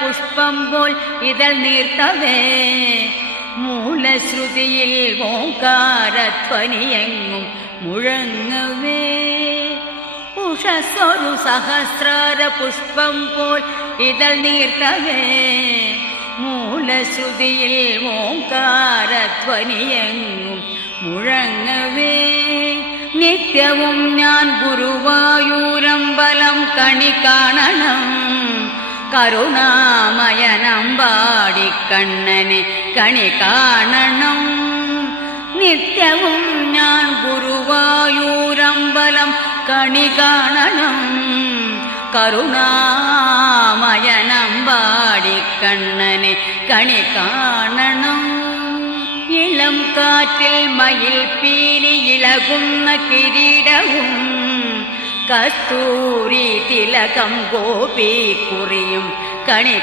പുഷ്പം പോൽ ഇതൾ നീർത്തവേ മൂലശ്രുതിയിൽ ഓംകാരധ്വനിയെങ്ങും മുഴങ്ങവേ ഉഷസ്സൊരു സഹസ്രാര പുഷ്പം പോൽ ഇതൾ നീർത്തവേ മൂലശ്രുതിയിൽ ഓംകാരധ്വനിയെങ്ങും മുഴങ്ങവേ നിത്യവും ഞാൻ ഗുരുവായൂരമ്പലം കണി കാണണം കരുണാമയനമ്പാടിക്കണ്ണനെ കണി കാണണം നിത്യവും ഞാൻ ഗുരുവായൂരമ്പലം കണി കാണണം കരുണാമയനമ്പാടിക്കണ്ണനെ കണി കാണണം ഇളം കാറ്റിൽ മയിൽ പീലി ഇളകുന്ന കിരീടവും കസ്തൂരി തിലകം ഗോപി കുറിയും കണി